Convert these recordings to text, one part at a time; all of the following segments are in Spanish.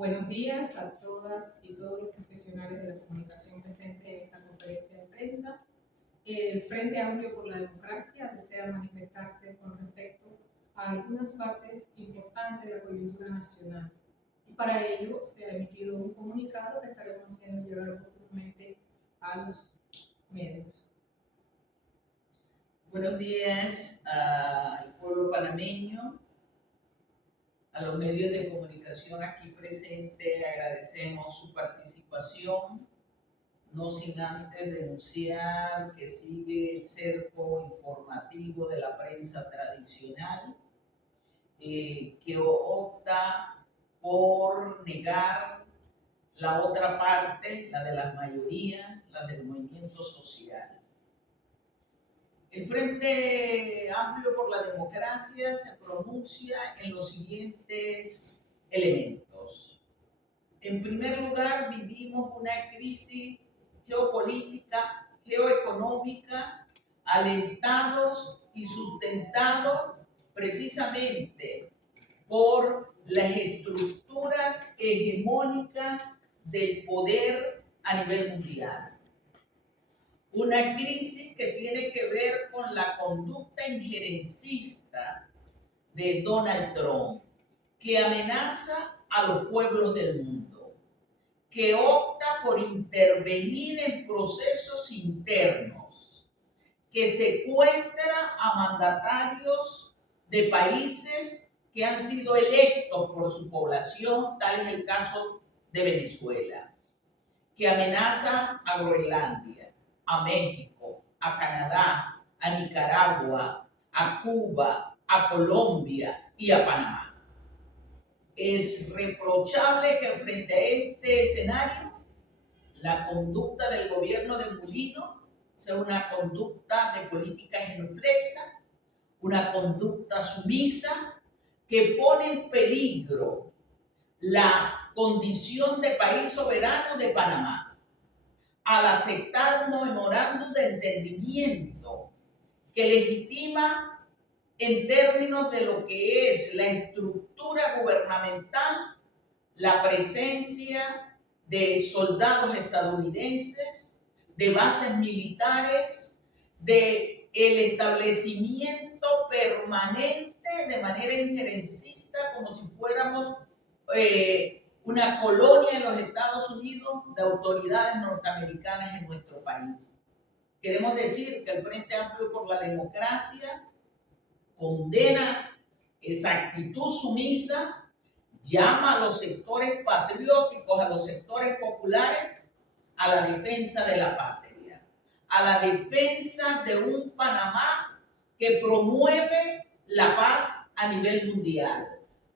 Buenos días a todas y todos los profesionales de la comunicación presentes en esta conferencia de prensa. El Frente Amplio por la Democracia desea manifestarse con respecto a algunas partes importantes de la coyuntura nacional. Y para ello se ha emitido un comunicado que estaremos haciendo llegar oportunamente a los medios. Buenos días al pueblo panameño, a los medios de comunicación aquí presentes. Agradecemos su participación, no sin antes denunciar que sigue el cerco informativo de la prensa tradicional, que opta por negar la otra parte, la de las mayorías, la del movimiento social. El Frente Amplio por la Democracia se pronuncia en los siguientes elementos. En primer lugar, vivimos una crisis geopolítica, geoeconómica, alentados y sustentados precisamente por las estructuras hegemónicas del poder a nivel mundial. Una crisis que tiene que ver con la conducta injerencista de Donald Trump, que amenaza a los pueblos del mundo, que opta por intervenir en procesos internos, que secuestra a mandatarios de países que han sido electos por su población, tal es el caso de Venezuela, que amenaza a Groenlandia, a México, a Canadá, a Nicaragua, a Cuba, a Colombia y a Panamá. Es reprochable que frente a este escenario la conducta del gobierno de Mulino sea una conducta de política genuflexa, una conducta sumisa que pone en peligro la condición de país soberano de Panamá al aceptar un memorándum de entendimiento que legitima en términos de lo que es la estructura gubernamental la presencia de soldados estadounidenses, de bases militares, de el establecimiento permanente de manera injerencista como si fuéramos una colonia en los Estados Unidos de autoridades norteamericanas en nuestro país. Queremos decir que el Frente Amplio por la Democracia condena esa actitud sumisa, llama a los sectores patrióticos, a los sectores populares, a la defensa de la patria, a la defensa de un Panamá que promueve la paz a nivel mundial.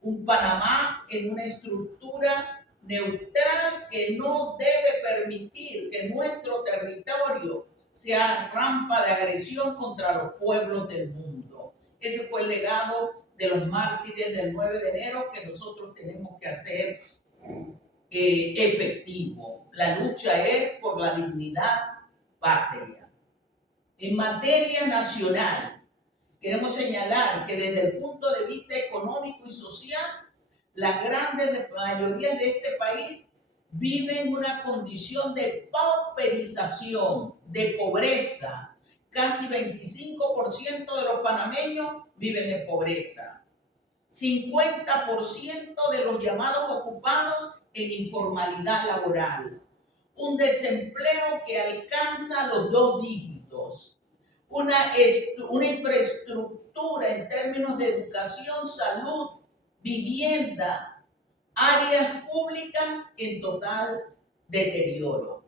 Un Panamá en una estructura neutral que no debe permitir que nuestro territorio sea rampa de agresión contra los pueblos del mundo. Ese fue el legado de los mártires del 9 de enero que nosotros tenemos que hacer efectivo. La lucha es por la dignidad patria. En materia nacional, queremos señalar que desde el punto de vista económico y social, las grandes mayorías de este país viven una condición de pauperización, de pobreza. Casi 25% de los panameños viven en pobreza. 50% de los llamados ocupados en informalidad laboral. Un desempleo que alcanza los 2 dígitos. Una infraestructura en términos de educación, salud, vivienda, áreas públicas en total deterioro.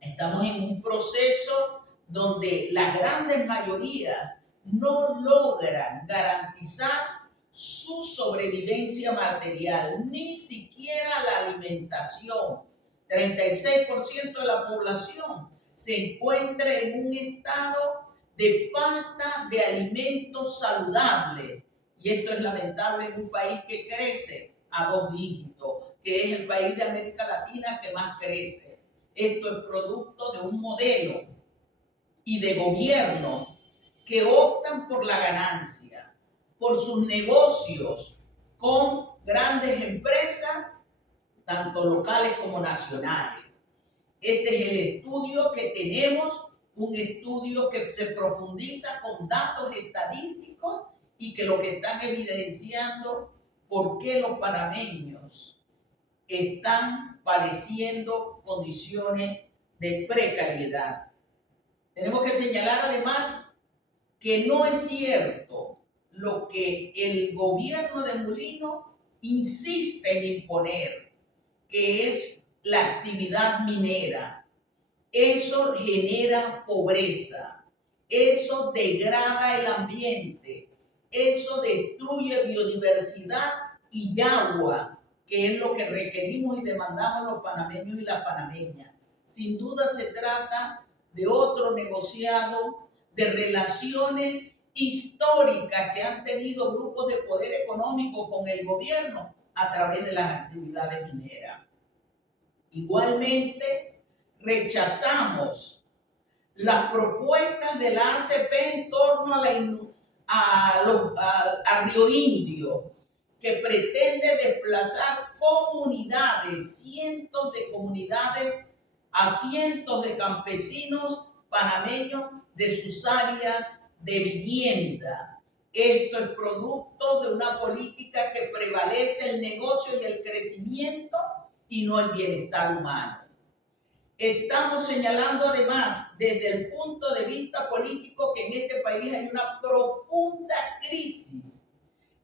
Estamos en un proceso donde las grandes mayorías no logran garantizar su sobrevivencia material, ni siquiera la alimentación. 36% de la población se encuentra en un estado de falta de alimentos saludables. Y esto es lamentable en un país que crece a 2 dígitos, que es el país de América Latina que más crece. Esto es producto de un modelo y de gobierno que optan por la ganancia, por sus negocios con grandes empresas tanto locales como nacionales. Este es el estudio que tenemos, un estudio que se profundiza con datos estadísticos y que lo que están evidenciando por qué los panameños están padeciendo condiciones de precariedad. Tenemos que señalar además que no es cierto lo que el gobierno de Mulino insiste en imponer, que es la actividad minera. Eso genera pobreza, eso degrada el ambiente, eso destruye biodiversidad y agua, que es lo que requerimos y demandamos los panameños y las panameñas. Sin duda se trata de otro negociado de relaciones históricas que han tenido grupos de poder económico con el gobierno a través de las actividades mineras. Igualmente, rechazamos las propuestas de la ACP en torno a Río Indio, que pretende desplazar comunidades, cientos de comunidades, a cientos de campesinos panameños de sus áreas de vivienda. Esto es producto de una política que prevalece el negocio y el crecimiento y no el bienestar humano. Estamos señalando además desde el punto de vista político que en este país hay una profunda crisis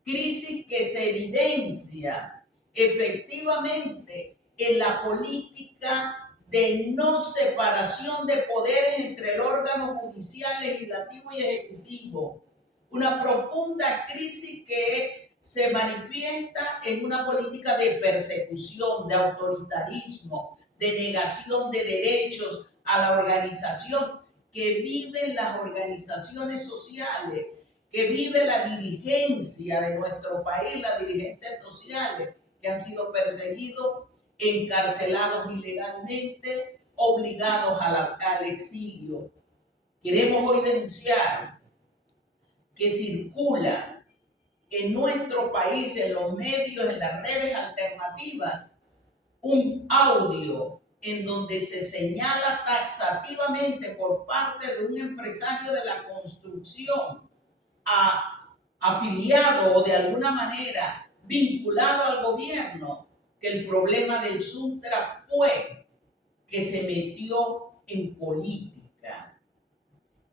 que se evidencia efectivamente en la política de no separación de poderes entre el órgano judicial, legislativo y ejecutivo. Una profunda crisis que se manifiesta en una política de persecución, de autoritarismo, de negación de derechos a la organización que viven las organizaciones sociales, que vive la dirigencia de nuestro país, las dirigentes sociales que han sido perseguidos, encarcelados ilegalmente, obligados al exilio. Queremos hoy denunciar que circula en nuestro país, en los medios, en las redes alternativas, un audio en donde se señala taxativamente por parte de un empresario de la construcción afiliado o de alguna manera vinculado al gobierno, que el problema del Suntra fue que se metió en política.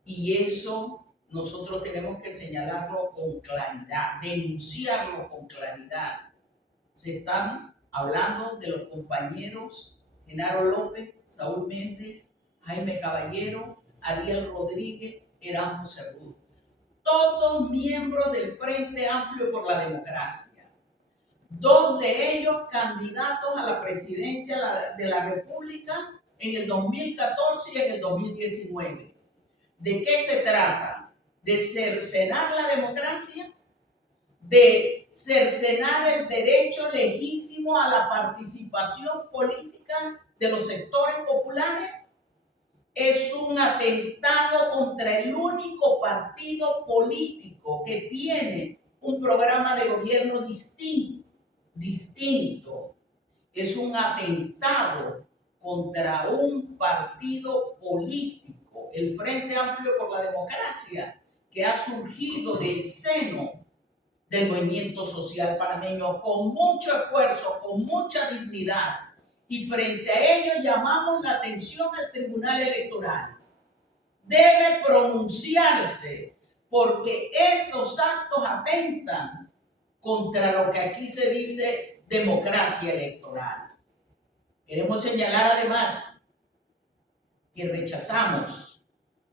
Y eso nosotros tenemos que señalarlo con claridad, denunciarlo con claridad. Se están hablando de los compañeros Genaro López, Saúl Méndez, Jaime Caballero, Ariel Rodríguez, Erasmo Cerrut. Todos miembros del Frente Amplio por la Democracia. Dos de ellos candidatos a la presidencia de la República en el 2014 y en el 2019. ¿De qué se trata? De cercenar la democracia, de cercenar el derecho legítimo a la participación política de los sectores populares. Es un atentado contra el único partido político que tiene un programa de gobierno distinto. Es un atentado contra un partido político, el Frente Amplio por la Democracia, que ha surgido del seno del movimiento social panameño con mucho esfuerzo, con mucha dignidad. Y frente a ello llamamos la atención al Tribunal Electoral. Debe pronunciarse porque esos actos atentan contra lo que aquí se dice democracia electoral. Queremos señalar además que rechazamos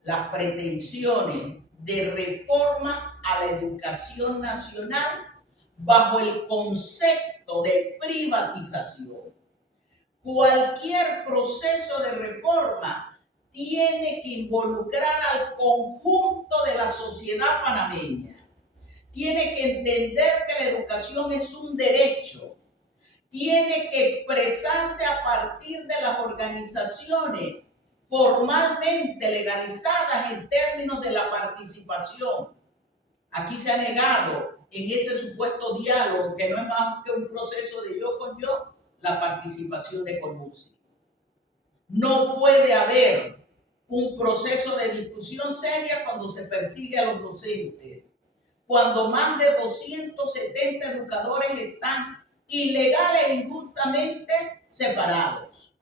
las pretensiones de reforma a la educación nacional bajo el concepto de privatización. Cualquier proceso de reforma tiene que involucrar al conjunto de la sociedad panameña. Tiene que entender que la educación es un derecho. Tiene que expresarse a partir de las organizaciones formalmente legalizadas en términos de la participación. Aquí se ha negado en ese supuesto diálogo, que no es más que un proceso de yo con yo, la la participación de CONUCI. No puede haber un proceso de discusión seria cuando se persigue a los docentes, cuando más de 270 educadores están ilegales e injustamente separados,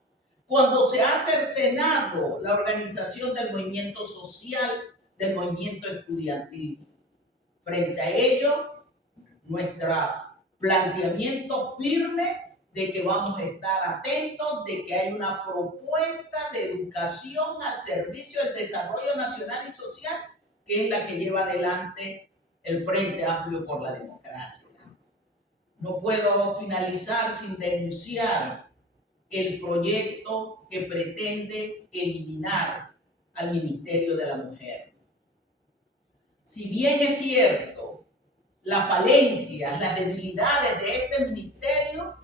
cuando se ha cercenado la organización del movimiento social, del movimiento estudiantil. Frente a ello, nuestro planteamiento firme de que vamos a estar atentos, de que hay una propuesta de educación al servicio del desarrollo nacional y social, que es la que lleva adelante el Frente Amplio por la Democracia. No puedo finalizar sin denunciar el proyecto que pretende eliminar al Ministerio de la Mujer. Si bien es cierto, las falencias, las debilidades de este ministerio,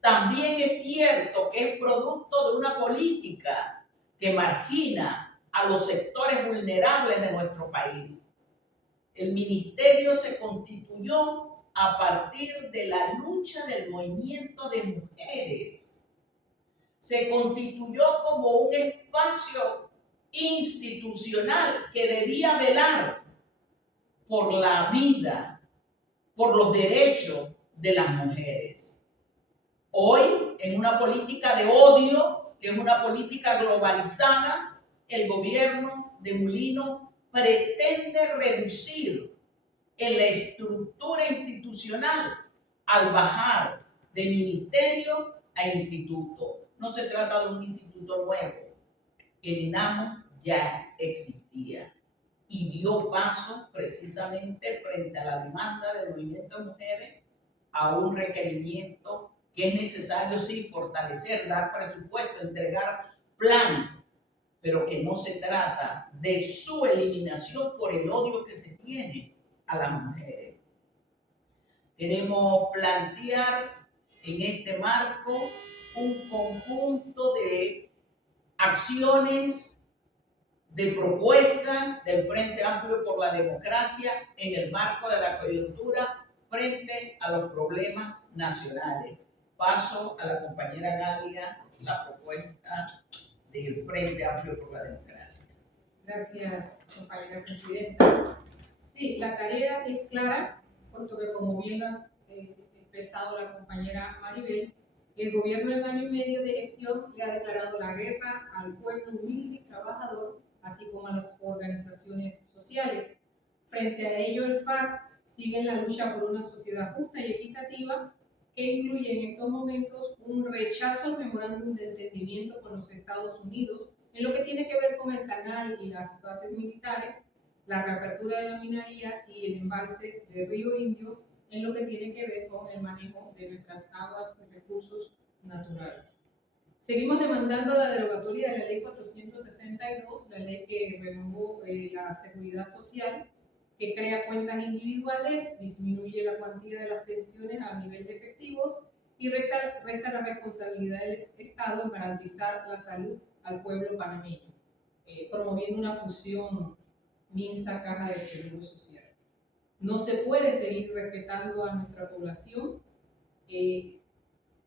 también es cierto que es producto de una política que margina a los sectores vulnerables de nuestro país. El ministerio se constituyó a partir de la lucha del movimiento de mujeres. Se constituyó como un espacio institucional que debía velar por la vida, por los derechos de las mujeres. Hoy, en una política de odio, que es una política globalizada, el gobierno de Mulino pretende reducir en la estructura institucional al bajar de ministerio a instituto. No se trata de un instituto nuevo. El INAMO ya existía y dio paso precisamente frente a la demanda del movimiento de mujeres a un requerimiento que es necesario, sí, fortalecer, dar presupuesto, entregar plan, pero que no se trata de su eliminación por el odio que se tiene a las mujeres. Queremos plantear en este marco un conjunto de acciones, de propuestas del Frente Amplio por la Democracia en el marco de la coyuntura frente a los problemas nacionales. Paso a la compañera Galia la propuesta del Frente Amplio por la Democracia. Gracias, compañera presidenta. Sí, la tarea es clara, puesto que, como bien lo ha expresado la compañera Maribel, el gobierno en año y medio de gestión le ha declarado la guerra al pueblo humilde y trabajador, así como a las organizaciones sociales. Frente a ello, el FARC sigue en la lucha por una sociedad justa y equitativa, que incluye en estos momentos un rechazo al memorándum de entendimiento con los Estados Unidos en lo que tiene que ver con el canal y las bases militares, la reapertura de la minería y el embalse de Río Indio en lo que tiene que ver con el manejo de nuestras aguas y recursos naturales. Seguimos demandando la derogatoria de la Ley 462, la ley que renovó la seguridad social, que crea cuentas individuales, disminuye la cuantía de las pensiones a nivel de efectivos y resta la responsabilidad del Estado en garantizar la salud al pueblo panameño, promoviendo una fusión MINSA-Caja de Seguro Social. No se puede seguir respetando a nuestra población.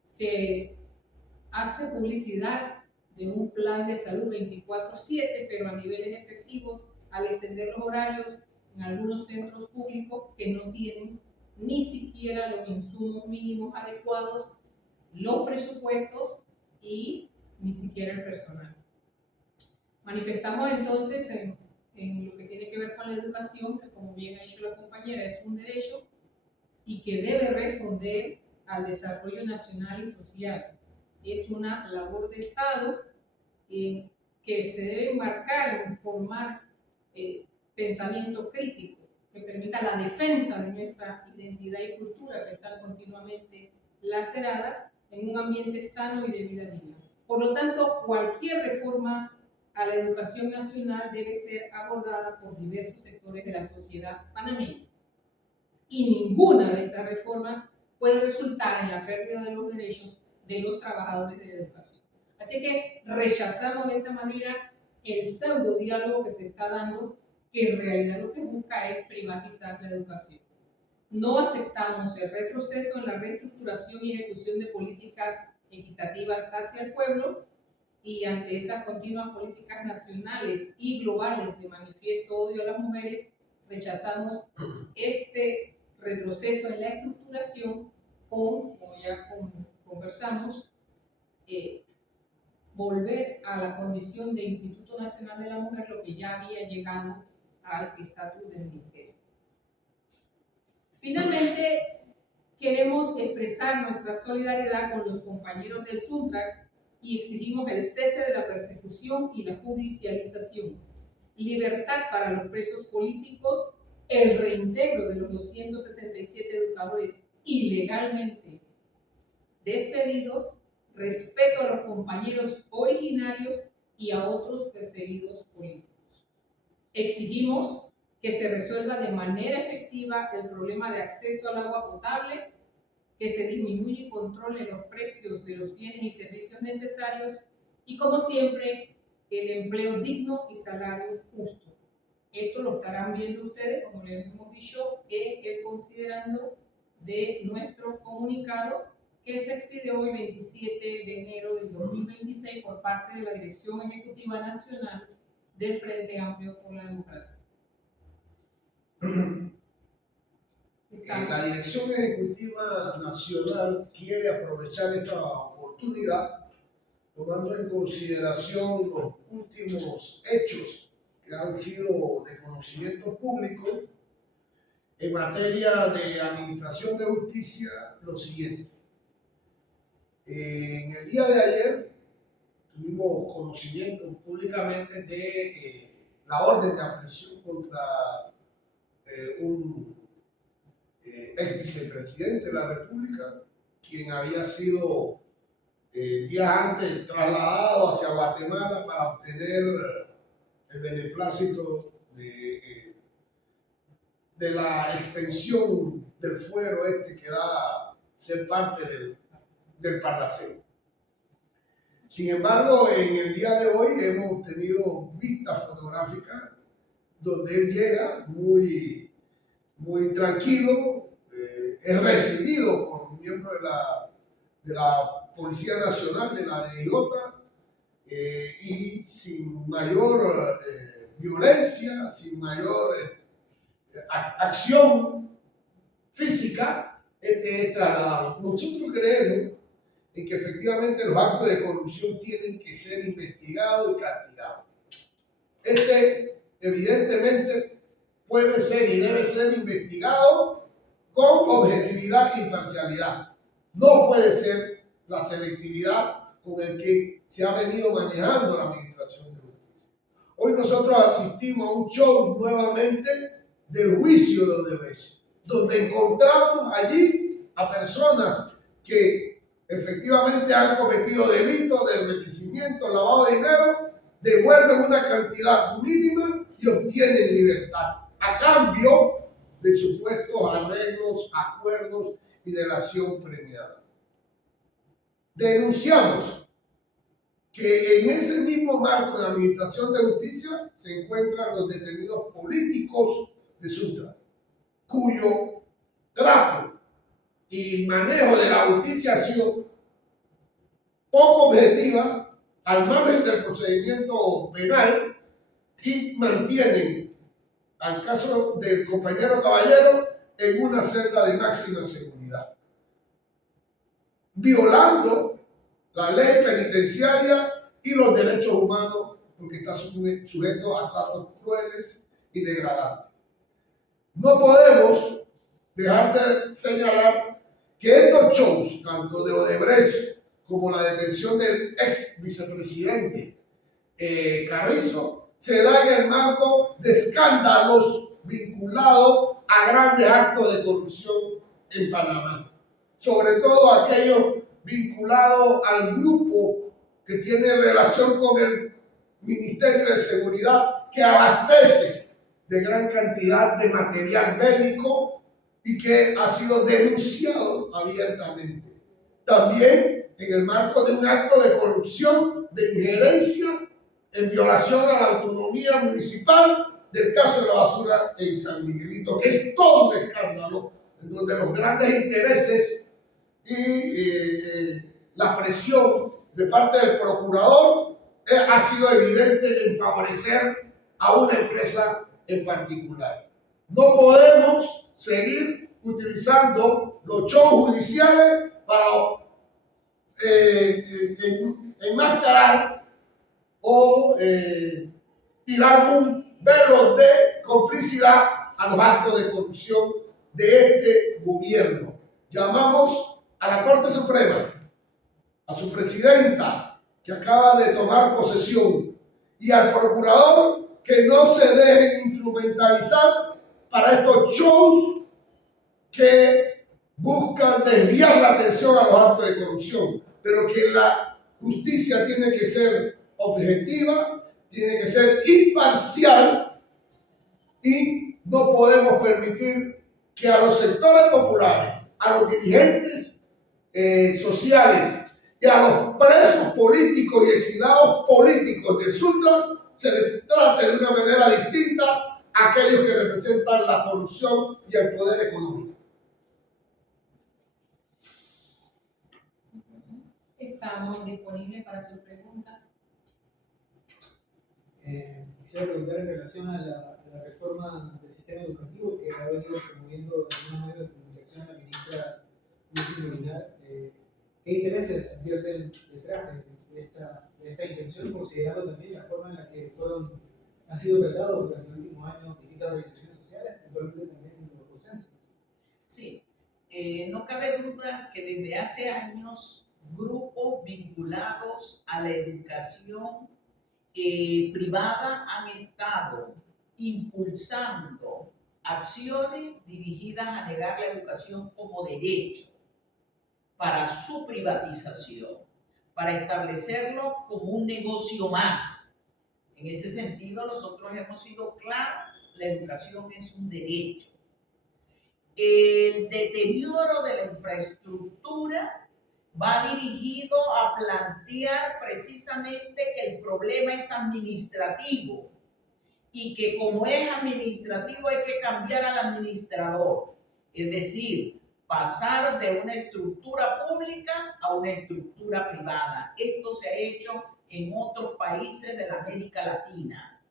Se hace publicidad de un plan de salud 24/7, pero a niveles efectivos, al extender los horarios en algunos centros públicos que no tienen ni siquiera los insumos mínimos adecuados, los presupuestos y ni siquiera el personal. Manifestamos entonces en lo que tiene que ver con la educación, que, como bien ha dicho la compañera, es un derecho y que debe responder al desarrollo nacional y social. Es una labor de Estado que se debe enmarcar en formar pensamiento crítico que permita la defensa de nuestra identidad y cultura, que están continuamente laceradas, en un ambiente sano y de vida digna. Por lo tanto, cualquier reforma a la educación nacional debe ser abordada por diversos sectores de la sociedad panameña. Y ninguna de estas reformas puede resultar en la pérdida de los derechos de los trabajadores de la educación. Así que rechazamos de esta manera el pseudo diálogo que se está dando, que en realidad lo que busca es privatizar la educación. No aceptamos el retroceso en la reestructuración y ejecución de políticas expectativas hacia el pueblo, y ante estas continuas políticas nacionales y globales de manifiesto odio a las mujeres, rechazamos este retroceso en la estructuración como ya conversamos, volver a la condición de Instituto Nacional de la Mujer, lo que ya había llegado al estatus del ministerio. Finalmente, queremos expresar nuestra solidaridad con los compañeros del Suntrax y exigimos el cese de la persecución y la judicialización, libertad para los presos políticos, el reintegro de los 267 educadores ilegalmente despedidos, respeto a los compañeros originarios y a otros perseguidos políticos. Exigimos que se resuelva de manera efectiva el problema de acceso al agua potable, que se disminuya y controle los precios de los bienes y servicios necesarios y, como siempre, el empleo digno y salario justo. Esto lo estarán viendo ustedes, como les hemos dicho, en el considerando de nuestro comunicado que se expidió hoy 27 de enero del 2026 por parte de la Dirección Ejecutiva Nacional del Frente Amplio por la Democracia. La Dirección Ejecutiva Nacional quiere aprovechar esta oportunidad, tomando en consideración los últimos hechos que han sido de conocimiento público en materia de administración de justicia, lo siguiente. En el día de ayer tuvimos conocimiento públicamente de la orden de aprehensión contra un ex vicepresidente de la República, quien había sido días antes trasladado hacia Guatemala para obtener el beneplácito de la extensión del fuero que da ser parte del Parlacén. Sin embargo, en el día de hoy hemos tenido vistas fotográficas donde él llega muy tranquilo, es recibido por miembros de la Policía Nacional, de la DIJ, y sin mayor violencia, sin mayor acción física, es trasladado. Nosotros creemos en que efectivamente los actos de corrupción tienen que ser investigados y castigados. Evidentemente puede ser y debe ser investigado con objetividad e imparcialidad. No puede ser la selectividad con el que se ha venido manejando la administración de justicia. Hoy nosotros asistimos a un show nuevamente del juicio de Odebrecht, donde encontramos allí a personas que efectivamente han cometido delitos de enriquecimiento, lavado de dinero, devuelven una cantidad mínima y obtienen libertad, a cambio de supuestos arreglos, acuerdos y delación premiada. Denunciamos que en ese mismo marco de administración de justicia se encuentran los detenidos políticos de Suntrax, cuyo trato y manejo de la justicia ha sido poco objetiva al margen del procedimiento penal y mantienen al caso del compañero Caballero en una celda de máxima seguridad, violando la ley penitenciaria y los derechos humanos, porque está sujeto a tratos crueles y degradantes. No podemos dejar de señalar que estos shows, tanto de Odebrecht como la detención del ex vicepresidente Carrizo, se da en el marco de escándalos vinculados a grandes actos de corrupción en Panamá, sobre todo aquellos vinculados al grupo que tiene relación con el Ministerio de Seguridad, que abastece de gran cantidad de material bélico y que ha sido denunciado abiertamente. También en el marco de un acto de corrupción, de injerencia en violación a la autonomía municipal del caso de la basura en San Miguelito, que es todo un escándalo, en donde los grandes intereses y la presión de parte del procurador ha sido evidente en favorecer a una empresa en particular. No podemos seguir utilizando los shows judiciales para enmascarar o tirar un velo de complicidad a los actos de corrupción de este gobierno. Llamamos a la Corte Suprema, a su presidenta, que acaba de tomar posesión, y al procurador, que no se dejen instrumentalizar para estos shows que buscan desviar la atención a los actos de corrupción, pero que la justicia tiene que ser objetiva, tiene que ser imparcial, y no podemos permitir que a los sectores populares, a los dirigentes sociales y a los presos políticos y exilados políticos del Sultán se les trate de una manera distinta a aquellos que representan la corrupción y el poder económico. Estamos disponibles para sus preguntas. Quisiera preguntar en relación a la reforma del sistema educativo que ha venido promoviendo en un medio de comunicación la ministra Lucy Molinar. ¿Qué intereses advierten detrás de esta intención, considerando también la forma en la que han sido tratados durante el último año distintas organizaciones sociales, actualmente también los docentes? Sí, no cabe duda que desde hace años grupos vinculados a la educación privada han estado impulsando acciones dirigidas a negar la educación como derecho para su privatización, para establecerlo como un negocio más. En ese sentido, nosotros hemos sido claros, la educación es un derecho. El deterioro de la infraestructura va dirigido a plantear precisamente que el problema es administrativo y que como es administrativo hay que cambiar al administrador, es decir, pasar de una estructura pública a una estructura privada. Esto se ha hecho en otros países de la América Latina.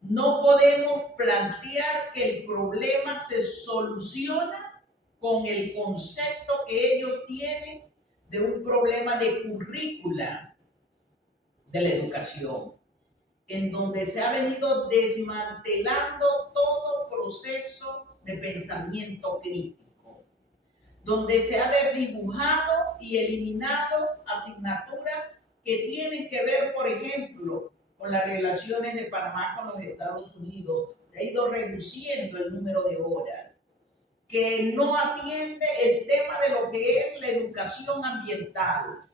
No podemos plantear que el problema se soluciona con el concepto que ellos tienen de un problema de currícula de la educación, en donde se ha venido desmantelando todo proceso de pensamiento crítico, donde se ha desdibujado y eliminado asignaturas que tienen que ver, por ejemplo, con las relaciones de Panamá con los Estados Unidos. Se ha ido reduciendo el número de horas, que no atiende el tema de lo que es la educación ambiental,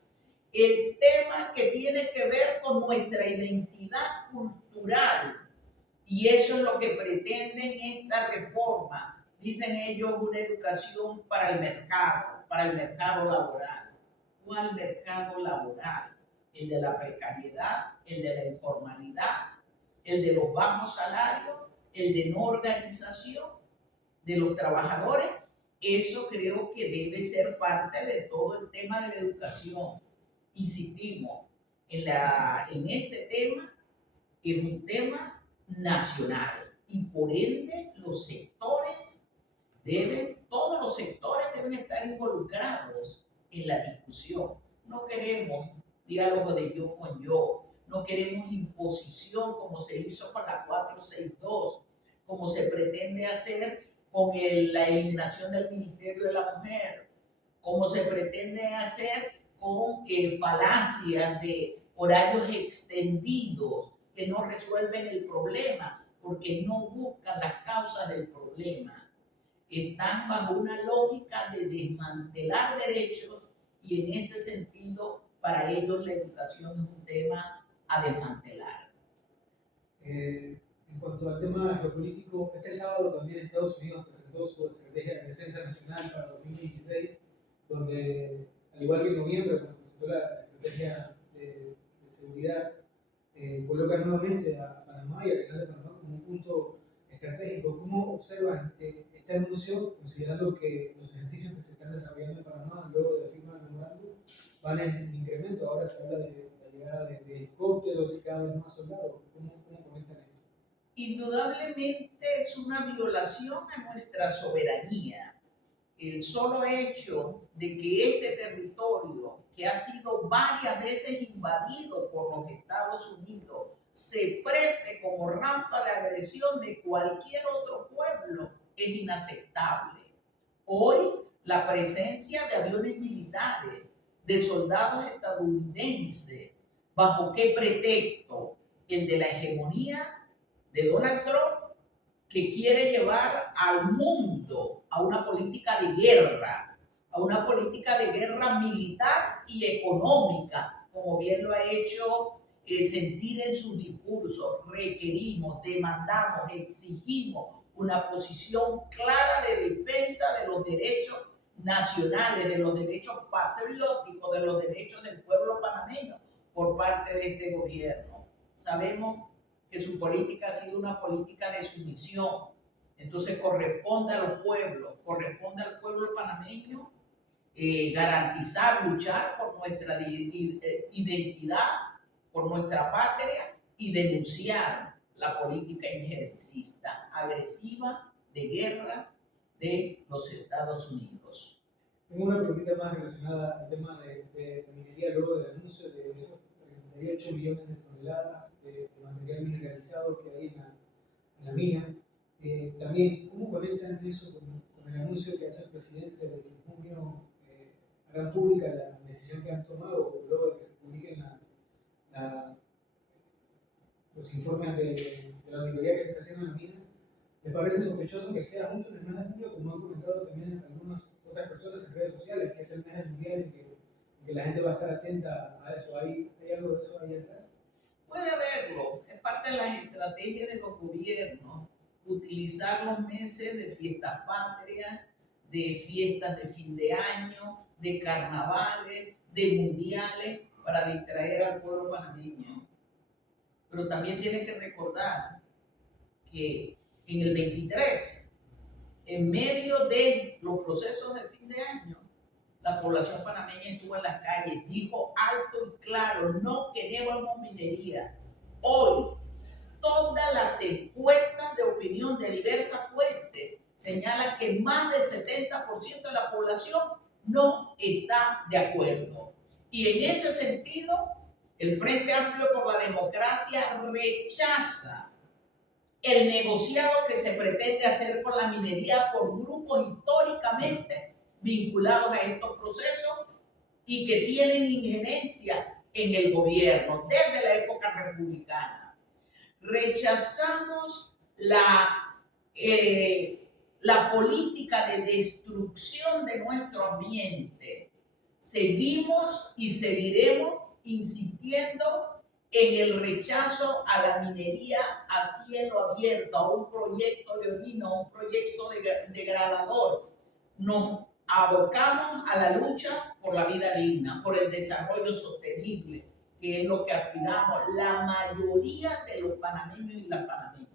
el tema que tiene que ver con nuestra identidad cultural, y eso es lo que pretenden esta reforma. Dicen ellos una educación para el mercado laboral. ¿Cuál mercado laboral? El de la precariedad, el de la informalidad, el de los bajos salarios, el de no organización de los trabajadores. Eso creo que debe ser parte de todo el tema de la educación. Insistimos, en este tema es un tema nacional y por ende todos los sectores deben estar involucrados en la discusión. No queremos diálogo de yo con yo, no queremos imposición como se hizo con la 462, como se pretende hacer con la eliminación del Ministerio de la Mujer, como se pretende hacer con falacias de horarios extendidos que no resuelven el problema porque no buscan las causas del problema. Están bajo una lógica de desmantelar derechos y en ese sentido para ellos la educación es un tema a desmantelar. En cuanto al tema geopolítico, este sábado también Estados Unidos presentó su estrategia de defensa nacional para 2026, donde, al igual que en noviembre, cuando presentó la estrategia de seguridad, coloca nuevamente a Panamá y al Canal de Panamá como un punto estratégico. ¿Cómo observan este anuncio, considerando que los ejercicios que se están desarrollando en Panamá luego de la firma del memorándum van en incremento. Ahora se habla de la llegada de helicópteros y cada vez más soldados. ¿Cómo comentan esto? Indudablemente es una violación a nuestra soberanía. El solo hecho de que este territorio, que ha sido varias veces invadido por los Estados Unidos, se preste como rampa de agresión de cualquier otro pueblo es inaceptable. Hoy, la presencia de aviones militares, de soldados estadounidenses, ¿bajo qué pretexto? El de la hegemonía de Donald Trump, que quiere llevar al mundo a una política de guerra militar y económica, como bien lo ha hecho sentir en sus discursos. Requerimos, demandamos, exigimos una posición clara de defensa de los derechos nacionales, de los derechos patrióticos, de los derechos del pueblo panameño por parte de este gobierno. Sabemos que su política ha sido una política de sumisión. Entonces corresponde a los pueblos, corresponde al pueblo panameño garantizar, luchar por nuestra identidad, por nuestra patria y denunciar la política injerencista, agresiva, de guerra de los Estados Unidos. Tengo una preguntita más relacionada al tema de minería luego del anuncio de esos 38 millones de toneladas de material mineralizado que hay en la mina. También, ¿cómo conectan eso con el anuncio que hace el presidente de que en junio hagan pública la decisión que han tomado luego de que se publiquen los informes de la auditoría que se está haciendo en la mina? ¿Les parece sospechoso que sea justo en el mes de junio, como han comentado también algunas otras personas en redes sociales, que es el mes del mundial en que la gente va a estar atenta a eso? ¿Hay algo de eso ahí atrás? Puede haberlo, es parte de las estrategias de los gobiernos, utilizar los meses de fiestas patrias, de fiestas de fin de año, de carnavales, de mundiales, para distraer al pueblo panameño. Pero también tiene que recordar que en el 23, en medio de los procesos de fin de año, la población panameña estuvo en las calles, dijo alto y claro, no queremos minería. Hoy, todas las encuestas de opinión de diversas fuentes señalan que más del 70% de la población no está de acuerdo. Y en ese sentido, el Frente Amplio por la Democracia rechaza el negociado que se pretende hacer con la minería por grupos históricamente vinculados a estos procesos y que tienen injerencia en el gobierno desde la época republicana. Rechazamos la política de destrucción de nuestro ambiente. Seguimos y seguiremos insistiendo en el rechazo a la minería a cielo abierto, a un proyecto de orina, a un proyecto degradador. Nos abocamos a la lucha por la vida digna, por el desarrollo sostenible, que es lo que aspiramos la mayoría de los panameños y las panameñas.